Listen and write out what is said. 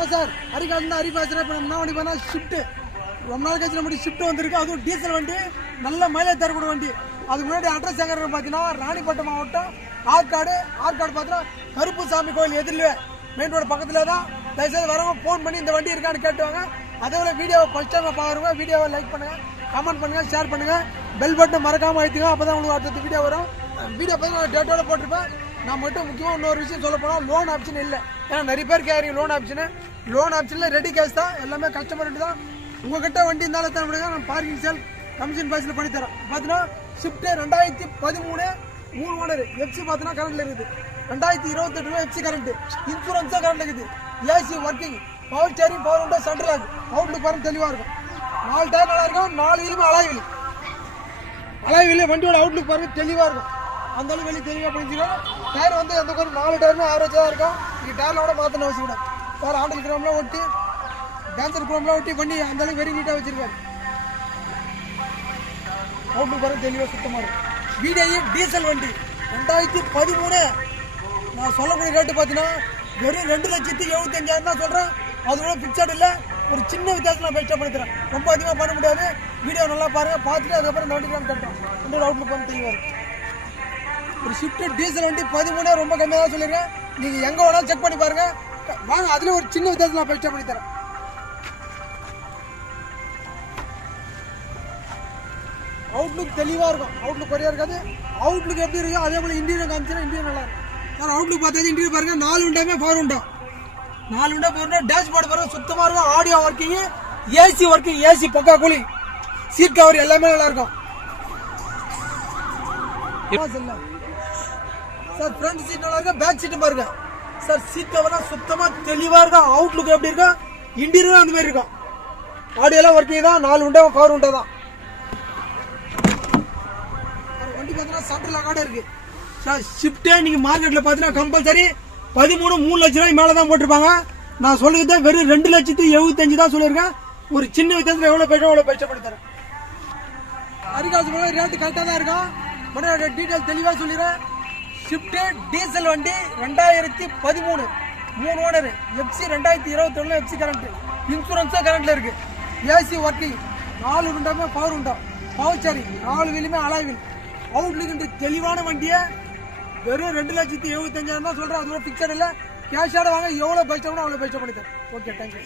வணக்கம் சார். அரிகாலந்து அரிபாசன இப்போ நம்ம வண்டி பண்ணால் ஷிஃப்ட்டு ரொம்ப நாள் கழிச்சு நம்ம ஷிஃப்ட் வந்திருக்கு. அதுவும் டீசல் வண்டி, நல்ல மைலேஜ் தரக்கூடிய வண்டி. அதுக்கு முன்னாடி அட்ரஸ் எங்கே பார்த்தீங்கன்னா ராணிப்பட்டம் மாவட்டம் ஆற்காடு பார்த்தீங்கன்னா கருப்புசாமி கோயில் எதிரிலே மெயின் ரோடு பக்கத்தில் தான். தயவுசெய்து வரவங்க ஃபோன் பண்ணி இந்த வண்டி இருக்கான்னு கேட்டுவாங்க. அதே போல் வீடியோவை ஃபர்ஸ்ட் டைம் பார்க்குறவங்க வீடியோவை லைக் பண்ணுங்கள், கமெண்ட் பண்ணுங்கள், ஷேர் பண்ணுங்கள், பெல் பட்டன் மறக்காமல் அழுத்துங்க. அப்போ தான் உங்களுக்கு அடுத்த வீடியோ வரும். வீடியோ பார்த்து டேட்டோட போட்டிருப்பேன். நான் மட்டும் முக்கியமாக இன்னொரு விஷயம் சொல்ல போனால் லோன் ஆப்ஷன் இல்லை. ஏன்னா நிறைய பேர் கேட்குறீங்க லோன் ஆப்ஷனில் ரெடி கேஷ் தான், எல்லாமே கஸ்டமர் தான். உங்ககிட்ட வண்டி இருந்தாலும் தான் விடுங்க, நான் பார்க்கிங் சேல் கமிஷன் பேஸில் பண்ணித்தரேன். பார்த்தீங்கன்னா ஷிஃப்ட்டு 2013 3 ஓனர் எஃப்சி பார்த்தீங்கன்னா கரண்ட்டில் இருக்குது. 2028 எஃப்சி கரண்ட்டு, இன்சூரன்ஸாக கரண்ட் இருக்குது. AC working, power steering, power window, central lock, outlook பாருங்க தெளிவாக இருக்கும். 4 டயர் நல்லா இருக்கும், 4 வீலுமே அலாய் வீல் வண்டியோட அவுட்லுக் பாருங்க தெளிவாக இருக்கும். அந்த அளவுக்கு வெளியே தெளிவாக பண்ணிச்சுக்கோங்க. டயர் வந்து எந்த ஒரு 4 டயருமே ஆவரேஜாக தான் இருக்கும். நீங்கள் டயரில் கூட மாற்றணும் அவசியம் கிடையாது. வேறு ஆண்டல் கிராம்லாம் ஒட்டி கேன்சர் குரோம்லாம் ஒட்டி பண்ணி அந்த அளவுக்கு வெரி நீட்டாக வச்சிருக்காரு. அவுட்லுக் பாருங்க தெளிவாக சுத்தமாக இருக்கும். VDI டீசல் வண்டி 2013. நான் சொல்லக்கூடிய ரேட்டு பார்த்தீங்கன்னா வெறும் 2,75,000 தான் சொல்கிறேன். அது கூட ஃபிக்ஸட் இல்லை, ஒரு சின்ன வித்தியாசம் நான் பெஸ்ட்டாக பண்ணி தரேன். ரொம்ப அதிகமாக பண்ண முடியாது. வீடியோ நல்லா பாருங்கள், பார்த்துட்டு அதுக்கப்புறம் இந்த வண்டி கட்டோம். இன்னொரு அவுட்லுக் பண்ணி தெளிவாக இருக்கும். ஒரு ஷிஃப்ட் டீசல் வண்டி 13 ரொம்ப கம்மியாக தான் சொல்லியிருக்கேன். நீங்கள் எங்கே வேணாலும் செக் பண்ணி பாருங்கள். வாங்க, அதுலேயும் ஒரு சின்ன வித்தியாசம் நான் பெஸ்ட்டாக பண்ணி தரேன். அவுட்லுக் தெளிவாக இருக்கும், அவுட்லுக் குறையாக இருக்காது. அவுட்லுக் எப்படி இருக்கும் அதே போல் இன்டீரியர் காமிச்சுன்னா இன்டீரியர் நல்லா இருக்கும். சார் அவுட்லுக் பார்த்தாச்சு இன்டீரியர் பாருங்கள். 4 விண்டாமே power window, 4 window power window. Dashboard பாருங்கள் சுத்தமாக இருக்கும். Audio working, AC working, AC பக்கா கூலிங், சீட் கவர் எல்லாமே நல்லா இருக்கும். சார் ஃப்ரண்ட் சீட் நல்லா இருக்கும், பேக் சீட்டும் பாருங்க. சார் சீட் கவர்லாம் சுத்தமாக தெளிவாக இருக்கும். அவுட்லுக் எப்படி இருக்கும், இன்டீரியரும் அந்த மாதிரி இருக்கும். ஆடியோலாம் ஒர்க்கிங் தான், 4 விண்டோ பவர் விண்டோ தான். வண்டி பார்த்தீங்கன்னா சென்ட்ரல் லாக்கோட இருக்கு. சார் ஷிஃப்ட்டே நீங்கள் மார்க்கெட்டில் பார்த்தீங்கன்னா கம்பல்சரி 13 3 லட்ச ரூபாய் மேலே தான் போட்டிருப்பாங்க. நான் சொல்லுறது வெறும் 2,75,000 தான் சொல்லியிருக்கேன். ஒரு சின்ன வித்தியாசத்தில் எவ்வளோ போயிட்டோம் அவ்வளோ பெஸ்ட்டாக பண்ணி தரேன். அரிகாசு போல ரேட்டு கரெக்டாக தான் இருக்கும். மட்டும் டீட்டெயில் தெளிவாக சொல்லிடுறேன். ஷிஃப்ட்டு டீசல் வண்டி 2013 3 ஓனர் எஃப்சி 2021 எஃப்சி கரண்ட், இன்சூரன்ஸாக கரண்ட்டில் இருக்குது. ஏசி ஒர்க்கிங், 4 விண்டாமே பவர் விண்டோ, பவர் ஸ்டேரிங், 4 வீலுமே அலாய் வீல். அவுட்லுக்கு தெளிவான வண்டியை வெறும் 2,75,000 தான் சொல்கிறேன். அது கூட பிக்சர் இல்லை, கேஷோட வாங்க. எவ்வளோ பெஸ்ட்டாக அவ்வளோ பெஸ்ட்டாக பண்ணி தரேன். Okay, thank you.